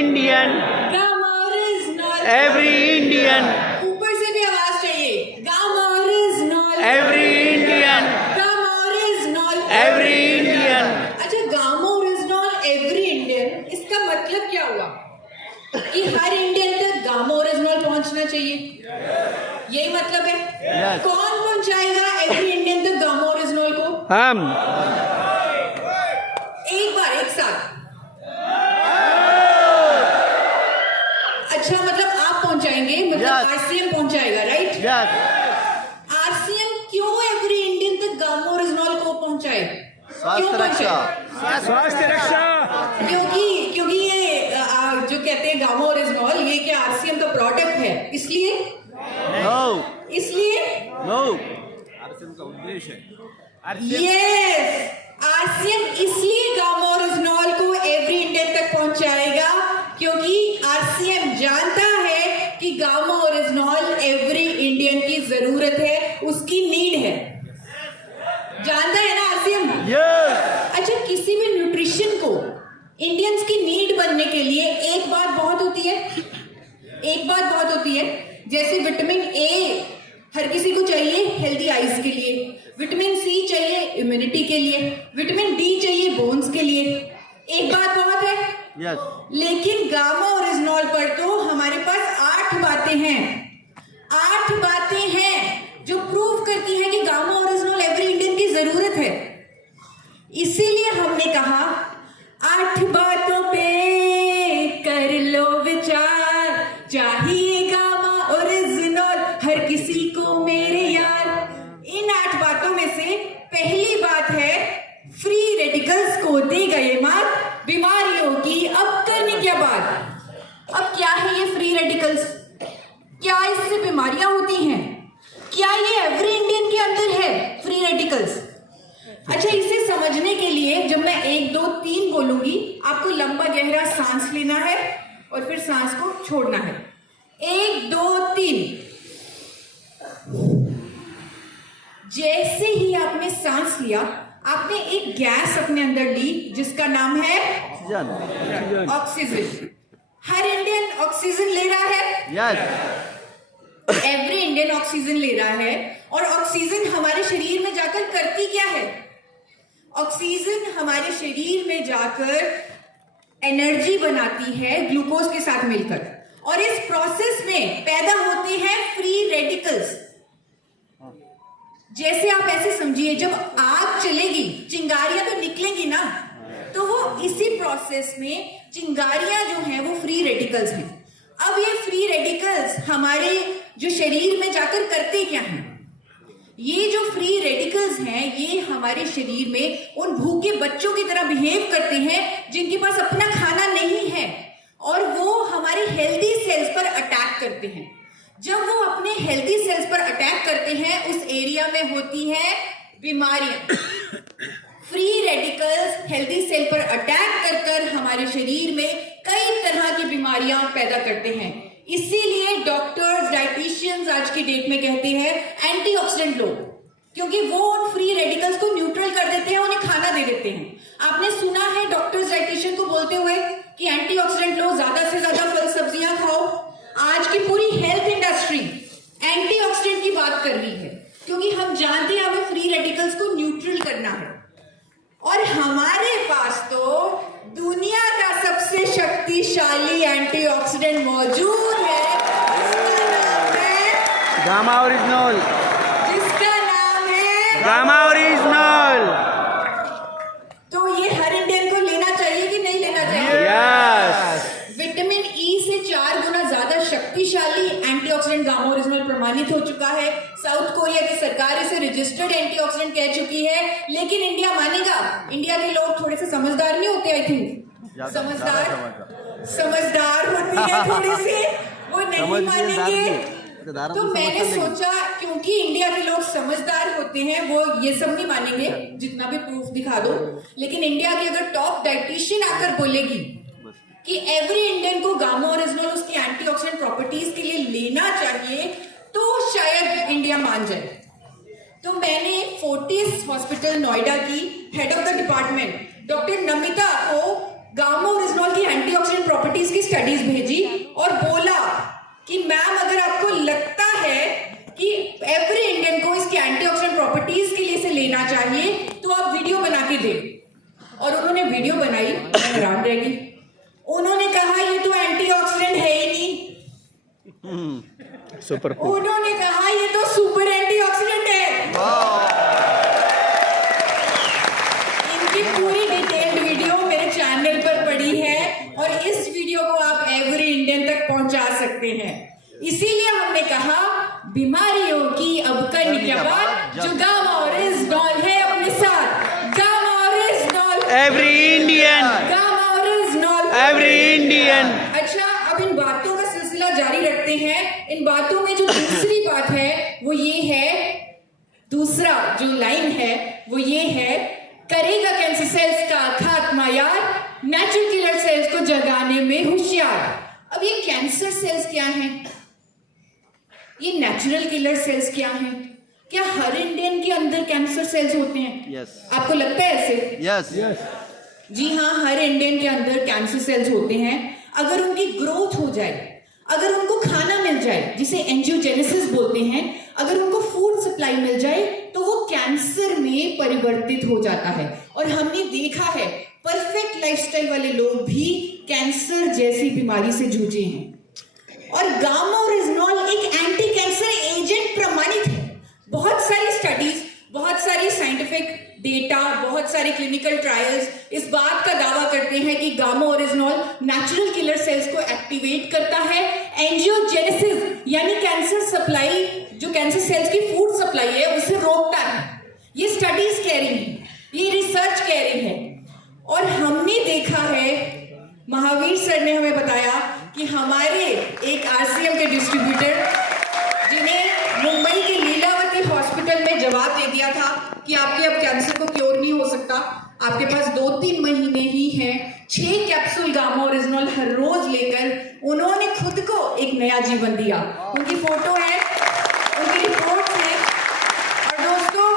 Indian, gamma original, every Indian, ऊपर से भी आवाज चाहिए, gamma original, every Indian, gamma original, every Indian. अच्छा, गामा ओरिजिनल एवरी इंडियन, इसका मतलब क्या हुआ कि हर इंडियन तक गामा ओरिजिनल पहुंचना चाहिए, यही मतलब है। Yes. कौन पहुंचाएगा एवरी इंडियन तक गामा ओरिजिनल को? हम. एक बार एक साथ। अच्छा, मतलब आप पहुंचाएंगे, मतलब Yes. आरसीएम पहुंचाएगा, राइट? Yes. आरसीएम क्यों एवरी इंडियन तक गामा ओरिजिनल को पहुंचाए? क्यों पहुंचाए? स्वास्थ्य रक्षा. क्योंकि ये जो कहते हैं गामा ओरिजिनल, ये क्या आरसीएम का प्रोडक्ट है, इसलिए? No. इसलिए? No. यस, आरसीएम इसलिए गामा ओरिजिनल को एवरी इंडियन तक पहुंचाएगा क्योंकि आरसीएम जानता है कि गामा ओरिजिनल एवरी इंडियन की जरूरत है, उसकी नीड है। जानता है ना आरसीएम? Yes. अच्छा, किसी भी न्यूट्रिशन को इंडियंस की नीड बनने के लिए एक बात बहुत होती है, एक बात बहुत होती है, जैसे विटामिन ए हर किसी को चाहिए हेल्दी आईज के लिए, विटामिन सी चाहिए इम्यूनिटी के लिए, विटामिन डी चाहिए बोन्स के लिए, एक बात बहुत है। Yes. लेकिन गामा ओरिजिनल पर तो हमारे पास 8 बातें हैं, 8 बातें हैं जो प्रूव करती है कि गामा ओरिजिनल एवरी इंडियन की जरूरत है। इसीलिए हमने कहा 8 बातों पे कर लो विचार, चाहिए गामा ओरिजिनल हर किसी को मेरे यार। इन 8 बातों में से पहली बात है फ्री रेडिकल्स को देगा ये मात, बीमारियों की अब करने क्या बात। अब क्या है ये फ्री रेडिकल्स? क्या इससे बीमारियां होती हैं? क्या ये एवरी इंडियन के अंदर है फ्री रेडिकल्स? अच्छा, इसे समझने के लिए जब मैं 1 2 3 बोलूंगी, आपको लंबा गहरा सांस लेना है और फिर सांस को छोड़ना है। 1 2 3। जैसे ही आपने सांस लिया, आपने एक गैस अपने अंदर ली जिसका नाम है ऑक्सीजन। हर इंडियन ऑक्सीजन ले रहा है। Yes. एवरी इंडियन ऑक्सीजन ले रहा है, और ऑक्सीजन हमारे शरीर में जाकर करती क्या है? ऑक्सीजन हमारे शरीर में जाकर एनर्जी बनाती है ग्लूकोज के साथ मिलकर, और इस प्रोसेस में पैदा होते हैं फ्री रेडिकल्स। जैसे आप ऐसे समझिए, जब आग चलेगी चिंगारियां तो निकलेंगी ना, तो वो इसी प्रोसेस में चिंगारियां जो हैं वो फ्री रेडिकल्स हैं। अब ये फ्री रेडिकल्स हमारे जो शरीर में जाकर करते क्या हैं? ये जो फ्री रेडिकल्स हैं ये हमारे शरीर में उन भूखे बच्चों की तरह बिहेव करते हैं जिनके पास अपना खाना नहीं है, और वो हमारे हेल्दी सेल्स पर अटैक करते हैं। जब वो अपने हेल्दी सेल्स पर अटैक करते हैं, उस एरिया में होती है बीमारियां। फ्री रेडिकल्स हेल्दी सेल पर अटैक कर कर हमारे शरीर में कई तरह की बीमारियां पैदा करते हैं। इसीलिए डॉक्टर्स, डाइटिशियंस आज की डेट में कहते हैं एंटीऑक्सीडेंट लो, क्योंकि वो उन फ्री रेडिकल्स को न्यूट्रल कर देते हैं, उन्हें खाना दे देते हैं। आपने सुना है डॉक्टर्स डाइटिशियन को बोलते हुए कि एंटीऑक्सीडेंट लो, ज्यादा से ज्यादा फल सब्जियां खाओ। आज की पूरी हेल्थ इंडस्ट्री एंटीऑक्सीडेंट की बात कर रही है, क्योंकि हम जानते हैं हमें फ्री रेडिकल्स को न्यूट्रल करना है। और हमारे पास तो दुनिया का सबसे शक्तिशाली एंटीऑक्सीडेंट मौजूद है, जिसका नाम है गामा ओरिजिनल. जिसका नाम है गामा ओरिजिनल. तो ये हर इंडियन को लेना चाहिए कि नहीं लेना चाहिए? Yes. विटामिन ई से 4 गुना ज्यादा शक्तिशाली एंटीऑक्सीडेंट गामा ओरिजिनल प्रमाणित हो चुका है। साउथ कोरिया की सरकार इसे रजिस्टर्ड एंटीऑक्सीडेंट कह चुकी है, लेकिन इंडिया मानेगा? इंडिया के लोग थोड़े से समझदार नहीं होते, आई थिंक समझदार होती है थोड़ी सी, वो नहीं मानेंगे। तो मैंने सोचा क्योंकि इंडिया के लोग समझदार होते हैं, वो ये सब नहीं मानेंगे जितना भी प्रूफ दिखा दो, लेकिन इंडिया की अगर टॉप डाइटिशियन आकर बोलेगी कि एवरी इंडियन को गामा ओरिजिनल उसकी एंटीऑक्सीडेंट प्रॉपर्टीज के लिए लेना चाहिए, तो शायद इंडिया मान जाए। तो मैंने फोर्टिस हॉस्पिटल नोएडा की head of the department doctor Namita को गामा ओरिजिनल की एंटीऑक्सीडेंट प्रॉपर्टीज की स्टडीज भेजी और बोला कि मैम अगर आपको लगता है कि एवरी इंडियन को इसके एंटीऑक्सीडेंट प्रॉपर्टीज के लिए इसे लेना चाहिए तो आप वीडियो बना के दें। और उन्होंने वीडियो बनाई, मैं हैरान रह गई। उन्होंने कहा ये तो एंटीऑक्सीडेंट है ही नहीं, सुपर। उन्होंने कहा ये तो सुपर एंटीऑक्सीडेंट है। इनकी पूरी डिटेल्ड वीडियो मेरे चैनल पर पड़ी है और इस वीडियो को आप एवरी इंडियन तक पहुंचा सकते हैं। इसीलिए हमने कहा बीमारियों की अब करने के बाद जो गामा ओरिजिनल है अपने साथ, gamma original every Indian, gamma original every Indian. अच्छा, अब इन बातों का सिलसिला जारी रखते हैं। इन बातों में जो दूसरी बात है वो ये है, दूसरा जो लाइन है वो ये है, करेगा कैंसर सेल्स का खात्मा यार, नेचुरल किलर सेल्स को जगाने में होशियार। अब ये कैंसर सेल्स क्या हैं? ये नेचुरल किलर सेल्स क्या हैं? क्या हर इंडियन के अंदर कैंसर सेल्स होते हैं? यस। आपको लगता है ऐसे? यस। जी हाँ, हर इंडियन के अंदर कैंसर सेल्स होते हैं। अगर उनकी ग्रोथ हो जाए, अगर उनको खाना मिल जाए जिसे एंजियोजेनेसिस बोलते हैं, अगर उनको फूड सप्लाई मिल जाए तो वो कैंसर में परिवर्तित हो जाता है। और हमने देखा है परफेक्ट लाइफस्टाइल वाले लोग भी कैंसर जैसी बीमारी से जूझे हैं। और गामा ओरिजिनल एक एंटी कैंसर एजेंट प्रमाणित है। बहुत सारी स्टडीज, बहुत सारी साइंटिफिक डेटा, बहुत सारे क्लिनिकल ट्रायल्स इस बात का दावा करते हैं कि Gama original natural killer cells को एक्टिवेट करता है, एंजियोजेनेसिस यानी कैंसर सप्लाई, जो कैंसर सेल्स की फूड सप्लाई है उसे रोकता है। ये स्टडीज कह रही हैं, ये रिसर्च कह रही है। और हमने देखा है, महावीर सर ने हमें बताया कि हमारे एक आरसीएम के डिस्ट्रीब्यूटर जिन्हें मुंबई के लीलावती हॉस्पिटल में जवाब दे दिया था कि आपके अब कैंसर को क्योर नहीं हो सकता, आपके पास 2-3 महीने ही हैं, 6 कैप्सूल गामा ओरिजिनल हर रोज लेकर उन्होंने खुद को एक नया जीवन दिया। उनकी फोटो है, उनकी रिपोर्ट है। और दोस्तों,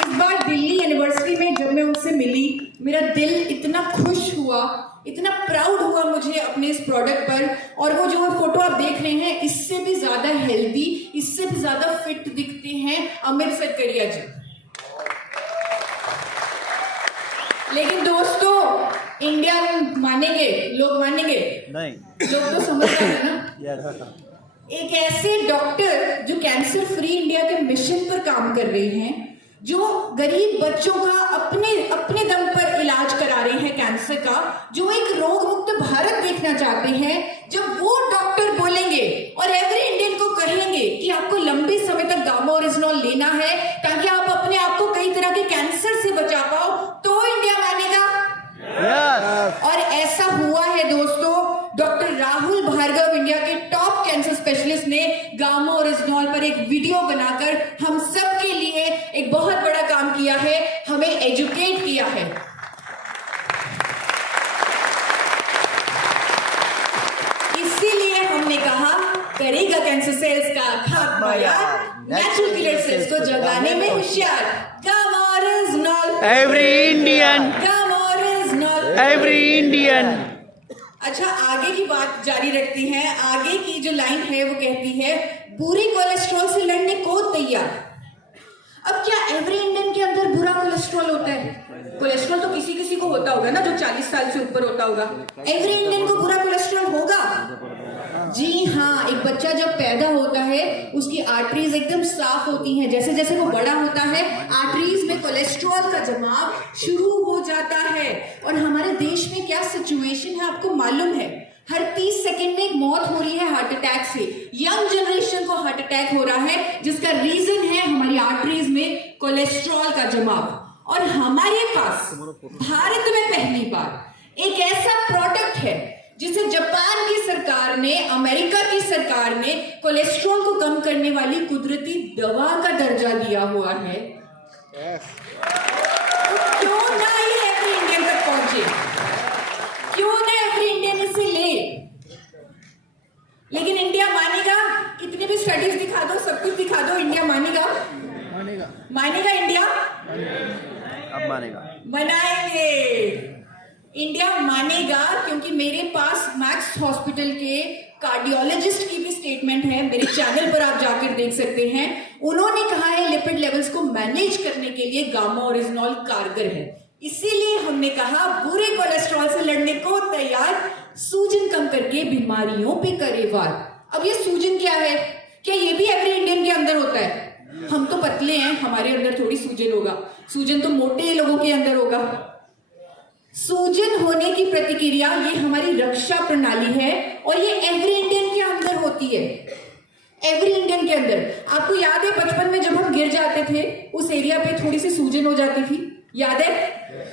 इस बार दिल्ली यूनिवर्सिटी में जब मैं उनसे मिली, मेरा दिल इतना खुश हुआ, इतना प्राउड हुआ मुझे अपने इस प्रोडक्ट पर। और वो जो फोटो आप देख रहे हैं, इससे भी ज्यादा हेल्दी, इससे भी ज्यादा फिट दिखते हैं अमित सरकरिया जी। लेकिन दोस्तों, इंडिया मानेंगे, लोग मानेंगे नहीं, लोग तो समझ रहे हैं ना। एक ऐसे डॉक्टर जो कैंसर फ्री इंडिया के मिशन पर काम कर रहे हैं, जो गरीब बच्चों का अपने दम पर इलाज करा रहे हैं कैंसर का, जो एक रोग मुक्त भारत देखना चाहते हैं, जब वो डॉक्टर बोलेंगे और एवरी इंडियन को कहेंगे कि आपको लंबे समय तक गामा ओरिजिनल लेना है ताकि आप अपने आप को कई तरह के कैंसर से बचा पाओ, तो इंडिया मानेगा। और ऐसा हुआ है दोस्तों। डॉक्टर राहुल भार्गव, इंडिया के टॉप कैंसर स्पेशलिस्ट, ने गामा ओरिजिनल पर एक वीडियो बनाकर हम सब के लिए एक बहुत बड़ा काम किया है, हमें एजुकेट किया है। इसीलिए हमने कहा करेगा कैंसर सेल्स का खात्मा यार, नेचुरल किलर सेल्स को जगाने में होशियार, gamma original every Indian, gamma original every Indian. अच्छा, आगे की बात जारी रखते हैं। आगे की जो लाइन है वो कहती है, बुरे कोलेस्ट्रॉल से लड़ने को तैयार। अब क्या एवरी इंडियन के अंदर बुरा कोलेस्ट्रॉल होता है? कोलेस्ट्रॉल तो किसी किसी को होता होगा ना, जो 40 साल से ऊपर होता होगा। एवरी इंडियन को बुरा कोलेस्ट्रॉल होगा? जी हाँ, एक बच्चा जब पैदा होता है उसकी आर्टरीज एकदम साफ होती हैं। जैसे जैसे वो बड़ा होता है, आर्टरीज में कोलेस्ट्रॉल का जमाव शुरू हो जाता है। और हमारे देश में क्या सिचुएशन है आपको मालूम है? हर 30 सेकंड में एक मौत हो रही है हार्ट अटैक से। यंग जनरेशन को हार्ट अटैक हो रहा है, जिसका रीजन है हमारी आर्टरीज में कोलेस्ट्रॉल का जमाव। और हमारे पास भारत में पहली बार एक ऐसा प्रोडक्ट है जिसे जापान की सरकार ने, अमेरिका की सरकार ने कोलेस्ट्रॉल को कम करने वाली कुदरती दवा का दर्जा दिया हुआ है। तो क्यों ना ये एवरी इंडियन तक पहुंचे, क्यों ना एवरी इंडियन इसे ले। लेकिन इंडिया मानेगा? कितनी भी स्टडीज दिखा दो, सब कुछ दिखा दो, इंडिया मानेगा? मानेगा इंडिया? अब मानेगा। बनाएंगे। इंडिया मानेगा क्योंकि मेरे पास मैक्स मैक्स हॉस्पिटल के कार्डियोलॉजिस्ट की भी स्टेटमेंट है, मेरे चैनल पर आप जाकर देख सकते हैं। उन्होंने कहा है लिपिड लेवल्स को मैनेज करने के लिए गामा ओरिजिनॉल कारगर है। इसीलिए हमने कहा बुरे कोलेस्ट्रॉल से लड़ने को तैयार, सूजन कम करके बीमारियों पे करे वार। अब ये सूजन क्या है? क्या ये भी एवरी इंडियन के अंदर होता है? हम तो पतले हैं, हमारे अंदर थोड़ी सूजन होगा, सूजन तो मोटे लोगों के अंदर होगा। सूजन होने की प्रतिक्रिया ये हमारी रक्षा प्रणाली है और ये एवरी इंडियन के अंदर होती है, एवरी इंडियन के अंदर। आपको याद है बचपन में जब हम गिर जाते थे उस एरिया पे थोड़ी सी सूजन हो जाती थी, याद है?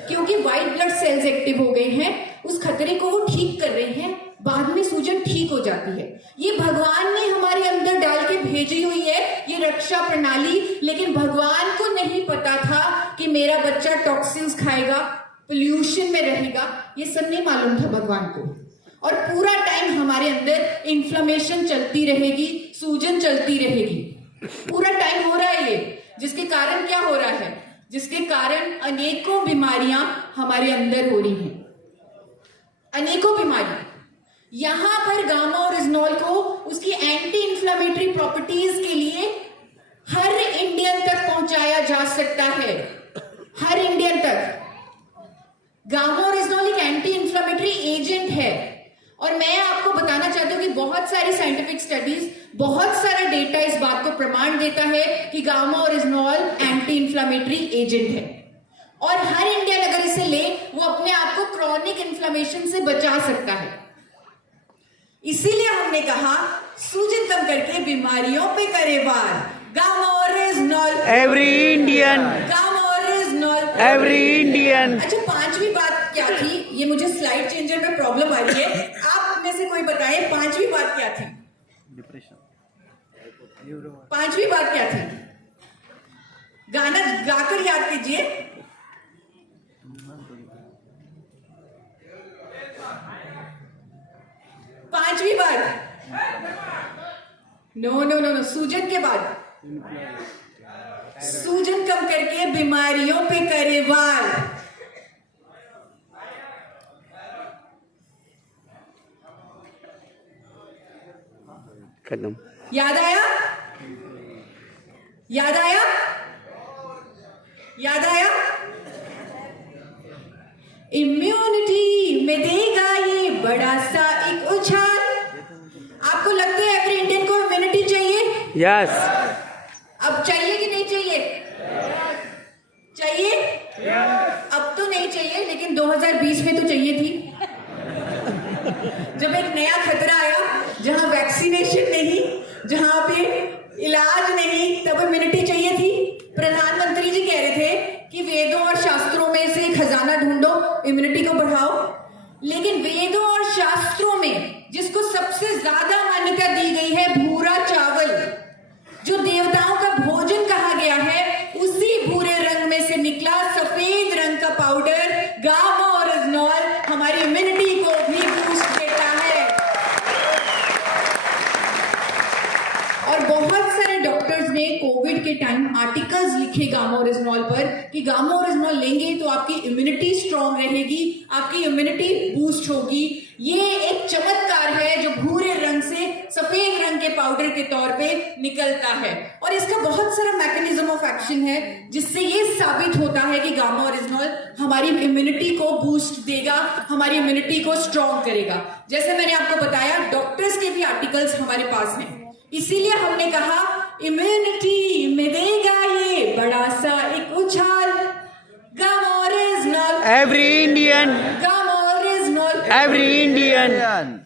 क्योंकि व्हाइट ब्लड सेल्स एक्टिव हो गए हैं, उस खतरे को वो ठीक कर रहे हैं, बाद में सूजन ठीक हो जाती है। ये भगवान ने हमारे अंदर डाल के भेजी हुई है ये रक्षा प्रणाली, लेकिन भगवान को नहीं पता था कि मेरा बच्चा टॉक्सिन्स खाएगा, पोल्यूशन में रहेगा, ये सब नहीं मालूम था भगवान को। और पूरा टाइम हमारे अंदर इन्फ्लेमेशन चलती रहेगी, सूजन चलती रहेगी, पूरा टाइम हो रहा है ये। जिसके कारण क्या हो रहा है? जिसके कारण अनेकों बीमारियां हमारे अंदर हो रही हैं, अनेकों बीमारियां। यहां पर गामा ओरिजिनॉल को उसकी एंटी इंफ्लेमेटरी प्रॉपर्टीज के लिए हर इंडियन तक पहुंचाया जा सकता है, हर इंडियन तक। गामा ओरिजिनॉल एक एंटी इंफ्लेमेटरी एजेंट है और मैं आपको बताना चाहती हूँ कि बहुत सारी साइंटिफिक स्टडीज, बहुत सारा डेटा इस बात को प्रमाण देता है कि gamma oryzanol anti inflammatory agent है और हर इंडियन अगर इसे ले वो अपने आप को क्रॉनिक इन्फ्लेमेशन से बचा सकता है। इसीलिए हमने कहा सूजन कम करके बीमारियों पे करे वार, gamma oryzanol every Indian, gamma oryzanol every Indian. अच्छा, पांचवी बात क्या थी? ये मुझे स्लाइड चेंजर में प्रॉब्लम आ रही है, आप में से कोई बताए पांचवी बात क्या थी? डिप्रेशन। पांचवी बात क्या थी? गाना गाकर याद कीजिए। पांचवी बात, नो नो नो नो, सूजन के बाद सूजन कम करके बीमारियों पे करे वार। खत्म। याद आया? याद आया? याद आया? इम्यूनिटी में देगा ये बड़ा सा एक उछाल। आपको लगता है एवरी इंडियन को इम्यूनिटी चाहिए? यस। अब चाहिए कि नहीं चाहिए? चाहिए? अब तो नहीं चाहिए, लेकिन 2020 में तो चाहिए थी। जब एक नया खतरा आया, जहां वैक्सीनेशन नहीं, जहां पे इलाज नहीं, तब इम्यूनिटी चाहिए थी। प्रधानमंत्री जी कह रहे थे कि वेदों और शास्त्रों में से खजाना ढूंढो, इम्यूनिटी को बढ़ाओ। लेकिन वेदों और शास्त्रों में जिसको सबसे ज्यादा मान्यता दी गई है, भूरा चावल, जो देवताओं का भोजन कहा गया है, उसी भूरे रंग में से निकला सफेद रंग का पाउडर गामा ओरिजिनॉल हमारी इम्यूनिटी को भी बूस्ट देता है। और बहुत सारे डॉक्टर्स ने कोविड के टाइम आर्टिकल्स लिखे गामा ओरिजिनॉल पर कि गामा ओरिजिनॉल लेंगे तो आपकी इम्यूनिटी स्ट्रांग रहेगी, आपकी इम्यूनिटी बूस्ट होगी। ये एक चमत्कार है जो भूरे रंग से सफेद रंग के पाउडर के तौर पे निकलता है और इसका बहुत सारा मैकेनिज्म ऑफ एक्शन है जिससे ये साबित होता है कि गामा ओरिजिनॉल हमारी इम्यूनिटी को बूस्ट देगा, हमारी इम्यूनिटी को स्ट्रांग करेगा। जैसे मैंने आपको बताया, डॉक्टर्स के भी आर्टिकल्स हमारे पास हैं, इसीलिए हमने कहा इम्यूनिटी में देगा ये बड़ा सा एक उछाल, gamma oryzanol every Indian, gamma oryzanol every Indian.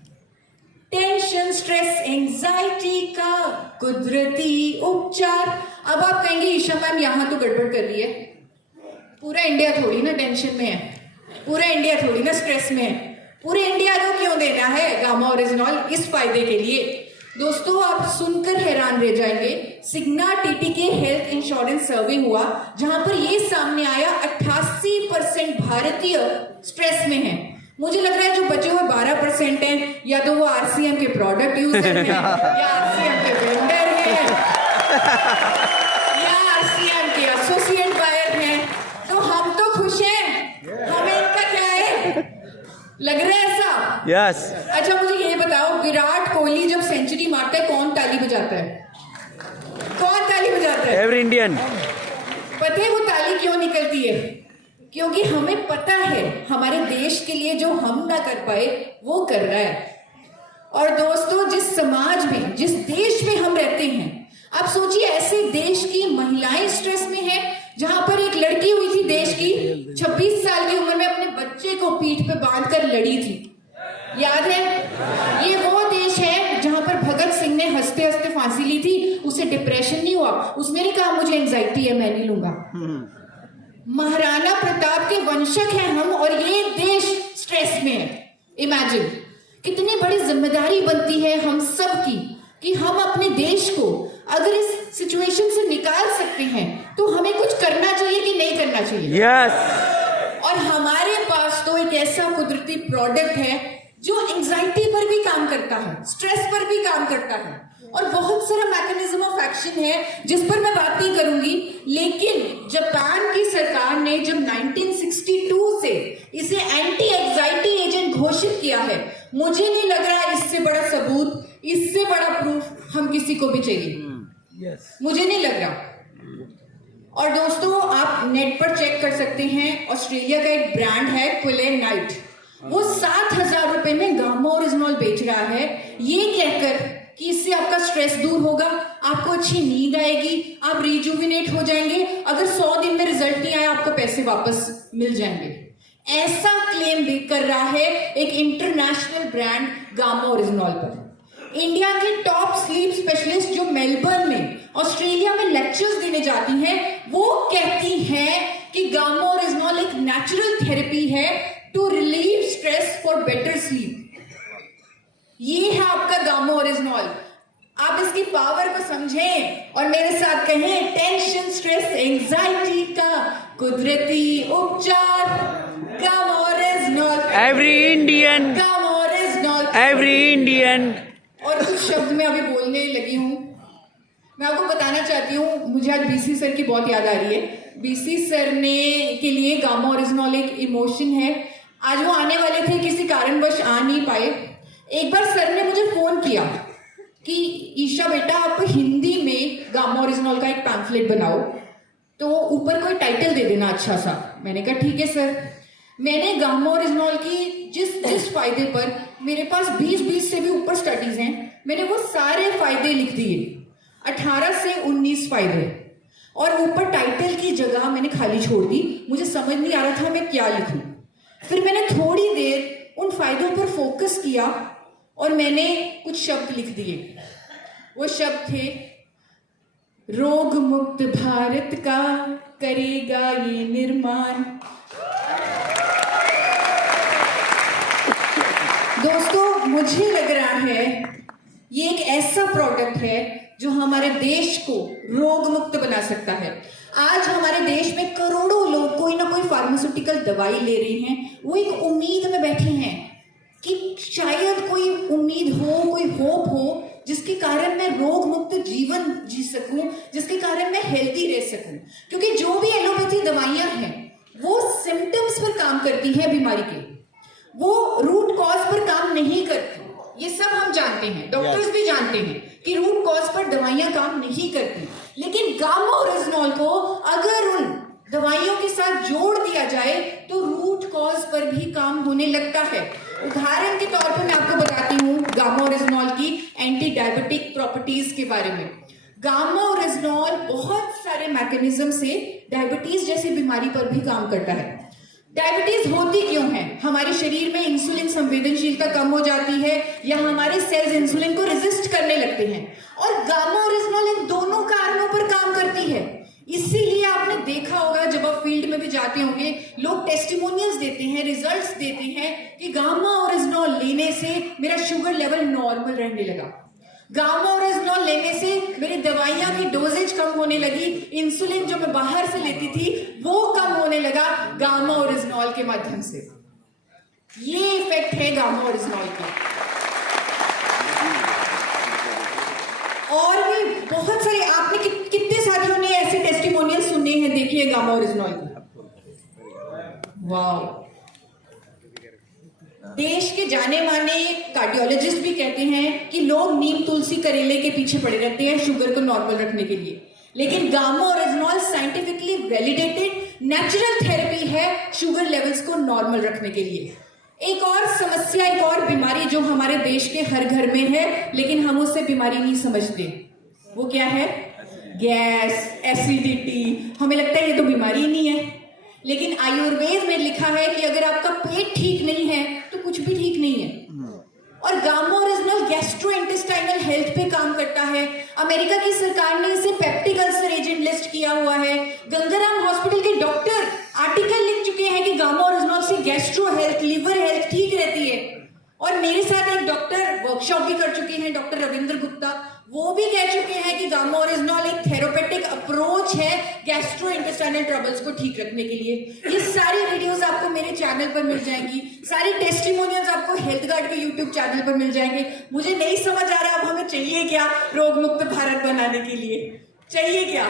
Tension, stress, anxiety का कुदरती उपचार। अब आप कहेंगे ईशा मैम यहाँ तो गड़बड़ कर रही है, पूरा इंडिया थोड़ी ना टेंशन में है, पूरा इंडिया थोड़ी ना स्ट्रेस में है, पूरे इंडिया को क्यों देना है गामा ओरिजिनॉल इस फायदे के लिए? दोस्तों, आप सुनकर हैरान रह जाएंगे, सिग्ना टीटीके हेल्थ इंश्योरेंस सर्वे हुआ जहां पर ये सामने आया 88% भारतीय स्ट्रेस में हैं। मुझे लग रहा है जो बचे हुए 12% हैं या तो वो आरसीएम के प्रोडक्ट यूजर हैं या आरसीएम के वेंडर हैं या आरसीएम के एसोसिएट बायर हैं। तो हम तो खुश हैं, हमें इनका क्या है? लग रहा है ऐसा? Yes. अच्छा मुझे ये बताओ, विराट कोहली जब सेंचुरी मारता है कौन ताली बजाता है? कौन ताली बजाता है? Every Indian. पता है वो ताली क्यों निकलती है? क्योंकि हमें पता है हमारे देश के लिए जो हम ना कर पाए वो कर रहा है। और दोस्तों, जिस समाज में, जिस देश में हम रहते हैं, आप सोचिए ऐसे देश की महिलाएं स्ट्रेस में हैं जहां पर एक लड़की हुई थी देश की 26 साल की उम्र में अपने बच्चे को पीठ पे बांधकर लड़ी थी। याद है? ये वो देश है जहां पर भगत सिंह ने हंसते हंसते फांसी ली थी, उसे डिप्रेशन नहीं हुआ, उसने नहीं कहा मुझे एंजाइटी है मैं नहीं लूंगा। महाराणा प्रताप के वंशक हैं हम और ये देश स्ट्रेस में है। इमेजिन कितनी बड़ी जिम्मेदारी बनती है हम सब की कि हम अपने देश को अगर इस सिचुएशन से निकाल सकते हैं तो हमें कुछ करना चाहिए कि नहीं करना चाहिए? Yes. और हमारे पास तो एक ऐसा कुदरती प्रोडक्ट है जो एंजाइटी पर भी काम करता है, स्ट्रेस पर भी काम करता है, और बहुत सारा मैकेनिज्म ऑफ एक्शन है जिस पर मैं बात नहीं करूंगी। लेकिन जापान की सरकार ने जब 1962 से इसे एंटी एंजाइटी एजेंट घोषित किया है, मुझे नहीं लग रहा इससे बड़ा सबूत, इससे बड़ा प्रूफ हम किसी को भी चाहिए। मुझे नहीं लग रहा। और दोस्तों, आप नेट पर चेक कर सकते हैं, ऑस्ट्रेलिया का एक ब्रांड है क्विलेन नाइट, वो 7,000 रुपए में गामा ओरिजिनल बेच रहा है, ये कहकर कि इससे आपका स्ट्रेस दूर होगा, आपको अच्छी नींद आएगी, आप रिजुविनेट हो जाएंगे, अगर 100 दिन में रिजल्ट नहीं आया आपको पैसे वापस मिल जाएंगे। ऐसा क्लेम भी कर रहा है एक इंटरनेशनल ब्रांड गामा ओरिजिनल पर। इंडिया के टॉप स्लीप स्पेशलिस्ट जो मेलबर्न में, ऑस्ट्रेलिया में लेक्चर्स देने जाती हैं, वो कहती हैं कि गामा ओरिजिनल एक नेचुरल थेरेपी है to relieve stress for better sleep. ये है आपका गामा ओरिजिनल। आप इसकी पावर को समझें और मेरे साथ कहें, टेंशन, स्ट्रेस, एंजाइटी का कुदरती उपचार gamma original. Every Indian. Gamma original. Every Indian. और कुछ शब्द मैं अभी बोलने लगी हूँ। मैं आपको बताना चाहती हूँ, मुझे आज बीसी सर की बहुत याद आ रही है। बीसी सर ने के लिए गामा ओरिजिनल एक इमोशन है। आज वो आने वाले थे, किसी कारणवश आ नहीं पाए। एक बार सर ने मुझे फोन किया कि ईशा बेटा, आप हिंदी में गामा ओरिजिनल का एक पैम्फलेट बनाओ, तो ऊपर कोई टाइटल दे देना अच्छा सा। मैंने कहा ठीक है सर। मैंने गामा ओरिजिनल की जिस फायदे पर, मेरे पास 20 से भी ऊपर स्टडीज हैं, मैंने वो सारे फायदे लिख दिए, 18 से 19 फायदे, और ऊपर टाइटल की जगह मैंने खाली छोड़ दी। मुझे समझ नहीं आ रहा था मैं क्या लिखूं। फिर मैंने थोड़ी देर उन फायदों पर फोकस किया और मैंने कुछ शब्द लिख दिए। वो शब्द थे, रोग मुक्त भारत का करेगा ये निर्माण। दोस्तों, मुझे लग रहा है ये एक ऐसा प्रोडक्ट है जो हमारे देश को रोग मुक्त बना सकता है। आज हमारे देश में करोड़ों लोग कोई ना कोई फार्मास्यूटिकल दवाई ले रहे हैं, वो एक उम्मीद में बैठे हैं कि शायद कोई उम्मीद हो, कोई होप हो, जिसके कारण मैं रोग मुक्त जीवन जी सकूं, जिसके कारण मैं हेल्दी रह सकूं। क्योंकि जो भी एलोपैथी दवाइयां हैं वो सिम्टम्स पर काम करती हैं बीमारी के, वो रूट कॉज पर काम नहीं करती। ये सब हम जानते हैं, डॉक्टर्स भी जानते हैं कि रूट कॉज पर दवाइयां काम नहीं करती। लेकिन गामा ओरिजिनल को अगर उन दवाइयों के साथ जोड़ दिया जाए तो रूट कॉज पर भी काम होने लगता है। उदाहरण के तौर पर मैं आपको बताती हूँ गामा ओरिजिनल की एंटी डायबिटिक प्रॉपर्टीज के बारे में। गामा ओरिजिनल बहुत सारे मैकेनिज्म से डायबिटीज जैसी बीमारी पर भी काम करता है। डायबिटीज होती क्यों है? हमारे शरीर में इंसुलिन संवेदनशीलता कम हो जाती है या हमारे सेल्स इंसुलिन को रेजिस्ट करने लगते हैं, और गामा ओरिजिनल इन दोनों कारणों पर काम करती है। इसीलिए आपने देखा होगा, जब आप फील्ड में भी जाते होंगे, लोग टेस्टिमोनियल्स देते हैं, रिजल्ट्स देते हैं कि गामा ओरिजिनल लेने से मेरा शुगर लेवल नॉर्मल रहने लगा, गामा ओरिजिनल लेने से मेरी दवाइयां की डोजेज कम होने लगी, इंसुलिन जो मैं बाहर से लेती थी वो कम होने लगा गामा ओरिजिनल के माध्यम से। ये इफेक्ट है गामा ओरिजिनल का। और भी बहुत सारे, आपने कितने साथियों ने ऐसे टेस्टिमोनियल सुने हैं? देखिए गामा ओरिजिनल के, वाह। देश के जाने माने कार्डियोलॉजिस्ट भी कहते हैं कि लोग नीम तुलसी करेले के पीछे पड़े रहते हैं शुगर को नॉर्मल रखने के लिए, लेकिन gamma oryzanol scientifically validated natural therapy है शुगर लेवल्स को नॉर्मल रखने के लिए। एक और समस्या, एक और बीमारी जो हमारे देश के हर घर में है लेकिन हम उससे बीमारी नहीं समझते, वो क्या है? Gas, acidity. हमें लगता है ये तो बीमारी ही नहीं है, लेकिन आयुर्वेद में लिखा है कि अगर आपका पेट ठीक नहीं है तो कुछ भी ठीक नहीं है। और गामा ओरिजिनल गैस्ट्रोइंटेस्टाइनल हेल्थ पे काम करता है। अमेरिका की सरकार ने इसे पेप्टिक अल्सर एजेंट लिस्ट किया हुआ है। गंगाराम हॉस्पिटल के डॉक्टर आर्टिकल लिख चुके हैं कि गामा ओरिजिनल से गैस्ट्रो हेल्थ, लिवर हेल्थ ठीक रहती है। और मेरे साथ एक डॉक्टर वर्कशॉप भी कर चुके हैं, डॉक्टर रविंद्र गुप्ता, वो भी कह चुके हैं कि गामा ओरिजिनल एक थेरेपेटिक अप्रोच है गैस्ट्रोइंटेस्टाइनल ट्रबल्स को ठीक रखने के लिए। ये सारी वीडियोस आपको मेरे चैनल पर मिल जाएंगी, सारी टेस्टिमोनियल्स आपको हेल्थ गार्ड के यूट्यूब चैनल पर मिल जाएंगे। मुझे नहीं समझ आ रहा अब हमें चाहिए क्या रोग मुक्त भारत बनाने के लिए? चाहिए क्या?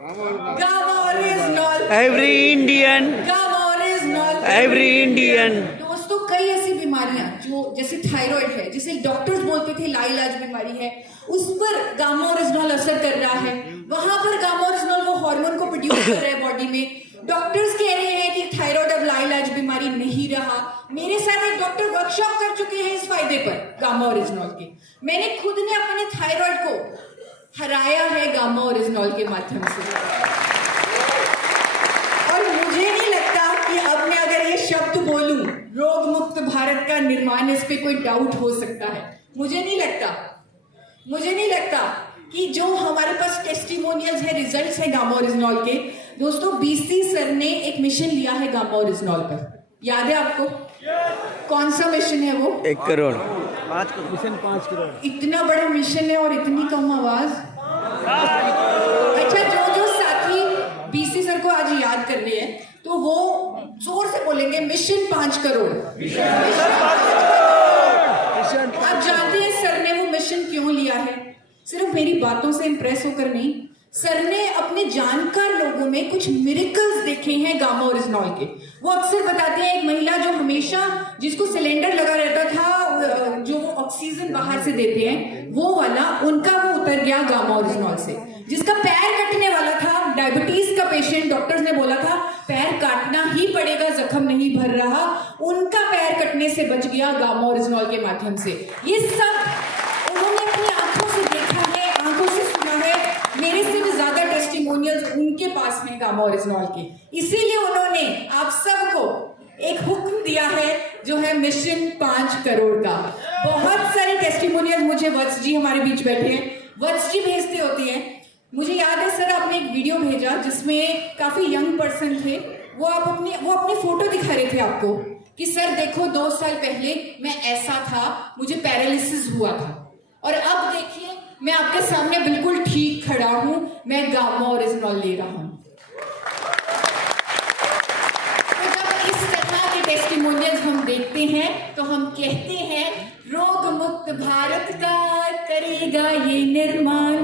Gamma original every Indian, gamma original every Indian. दोस्तों, कई ऐसी बीमारियां जो जैसे थायराइड है, जिसे डॉक्टर्स बोलते थे लाइलाज बीमारी है, उस पर गामा ओरिजिनल असर कर रहा है। वहां पर गामा ओरिजिनल वो हार्मोन को प्रोड्यूस कर रहा है बॉडी में। डॉक्टर्स कह रहे हैं कि थायराइड अब लाइलाज बीमारी नहीं रहा। मेरे साथ एक डॉक्टर वर्कशॉप कर चुके हैं इस फायदे पर गामा ओरिजिनल के। मैंने खुद ने अपने थायराइड को हराया है गामा ओरिजिनल के माध्यम से। और मुझे नहीं लगता कि अब मैं अगर ये शब्द बोलूं, रोग मुक्त भारत का निर्माण, इस पे कोई डाउट हो सकता है। मुझे नहीं लगता कि जो हमारे पास टेस्टिमोनियल्स है, रिजल्ट्स है गामा ओरिजिनल के। दोस्तों, बीसी सर ने एक मिशन लिया है गामा ओरिजिनल पर, याद है आपको? कौन सा मिशन है वो? 1 करोड़। 5 करोड़। इतना बड़ा मिशन है और इतनी कम आवाज। अच्छा, जो साथी बीसी सर को आज याद कर रहे हैं तो वो जोर से बोलेंगे मिशन 5 करोड़। आप जानते हैं सर ने वो मिशन क्यों लिया है? सिर्फ मेरी बातों से इंप्रेस होकर नहीं, सर ने अपने जानकार लोगों में कुछ मिरेकल्स देखे हैं गामा ओरिजिनल के। वो अक्सर बताते हैं, एक महिला जो हमेशा जिसको सिलेंडर लगा रहता था, जो वो ऑक्सीजन बाहर से देते हैं, वो वाला उनका वो उतर गया गामा ओरिजिनल से। जिसका पैर कटने वाला था, डायबिटीज का पेशेंट, डॉक्टर्स ने बोला था पैर काटना ही पड़ेगा, जख्म नहीं भर रहा, उनका पैर कटने से बच गया गामा ओरिजिनल के माध्यम से। ये सब उन्होंने अपनी आंखों से देखा है, आंखों से सुना है। मेरे से भी ज्यादा टेस्टिमोनियल्स उनके पास में गामा ओरिजिनल के। इसीलिए उन्होंने आप सबको एक हुक्म दिया है जो है मिशन 5 करोड़ का। बहुत सारे टेस्टिमोनियल्स मुझे वत्स जी हमारे बीच बैठे हैं, वत्स जी भेजते होती हैं। मुझे याद है सर आपने एक वीडियो भेजा जिसमें काफी यंग पर्सन थे, वो अपनी फोटो दिखा रहे थे आपको कि सर देखो 2 साल पहले मैं ऐसा था, मुझे पैरालिसिस हुआ था, और अब देखिए मैं आपके सामने बिल्कुल ठीक खड़ा हूं, मैं गामा ओरिजिनल ले रहा हूं। तो जब इस तरह के टेस्टिमोनियल्स हम देखते हैं तो हम कहते हैं रोग मुक्त भारत का करेगा ये निर्माण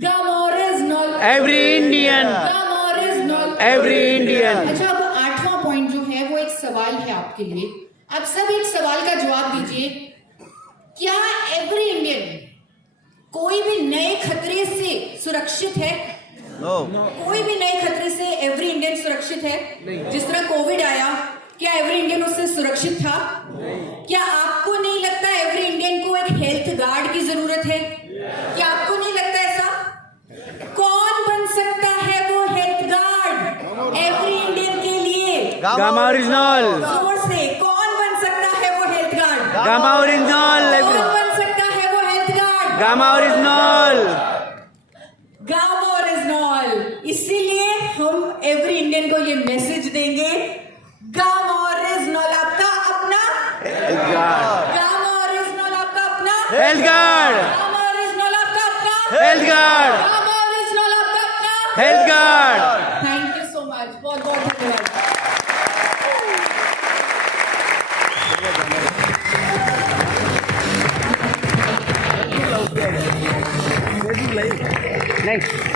gamma original, every Indian, gamma original, every Indian. अच्छा, अब 8वां पॉइंट जो है वो एक सवाल है आपके लिए। आप सब एक सवाल का जवाब दीजिए, क्या एवरी इंडियन कोई भी नए खतरे से सुरक्षित है? कोई भी नए खतरे से एवरी इंडियन सुरक्षित है? जिस तरह कोविड आया, क्या एवरी इंडियन उससे सुरक्षित था? क्या आपको नहीं लगता एवरी इंडियन को एक हेल्थ गार्ड की जरूरत है? क्या आपको नहीं लगता ऐसा? कौन बन सकता है वो हेल्थ गार्ड एवरी इंडियन के लिए? Gamma original. जोर से, कौन बन सकता है वो हेल्थ गार्ड? Gamma original. कौन बन सकता है वो health guard? Gamma original, gamma original. इसीलिए हम एवरी इंडियन को ये मैसेज देंगे, गामा ओरिजिनल आपका अपना हेल्थ गार्ड, गामा ओरिजिनल आपका अपना हेल्थ गार्ड, गामा ओरिजिनल आपका अपना हेल्थ गार्ड, गामा ओरिजिनल आपका अपना health guard. Thank you so much, बहुत बहुत धन्यवाद। नहीं